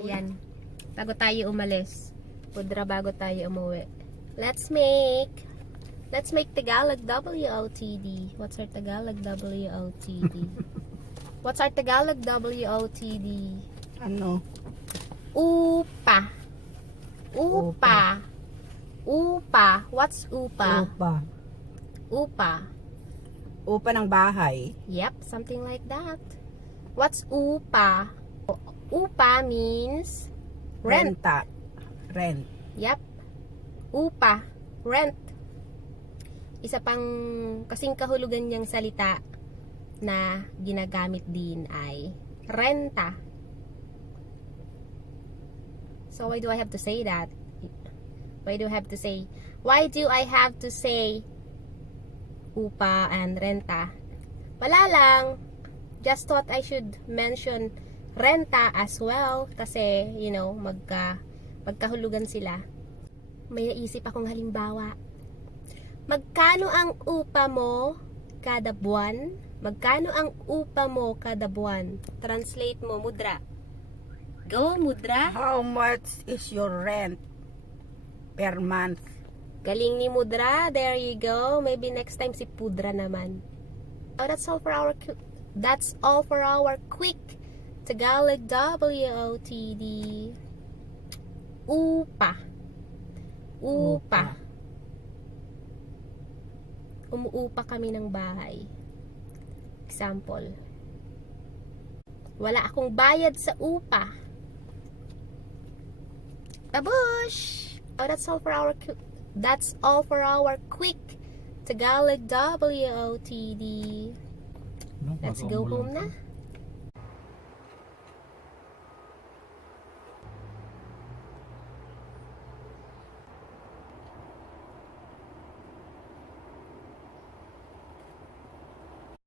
Ayan. Bago tayo umalis. Pudra bago tayo umuwi. Let's make Tagalog WOTD. What's our Tagalog WOTD? What's our Tagalog WOTD? Ano? Upa. Upa. Upa. What's upa? Upa. Upa. Upa ng bahay. Yep, something like that. What's upa? Upa means rent. Renta. Rent. Yep. Upa. Rent. Isa pang kasing kahulugan niyang salita na ginagamit din ay renta. So why do I have to say that? Why do I have to say upa and renta? Wala lang. Just thought I should mention renta as well kasi, you know, magkahulugan sila. May naisip akong halimbawa. Magkano ang upa mo kada buwan? Magkano ang upa mo kada buwan? Translate mo, Mudra. Go, Mudra. How much is your rent per month? Galing ni Mudra. There you go. Maybe next time si Pudra naman. Oh, that's all for our quick Tagalog WOTD. Upa. Upa. Umuupa kami ng bahay. Example. Wala akong bayad sa upa. Babush! Oh, that's all for our quick Tagalog WOTD. Let's go home na.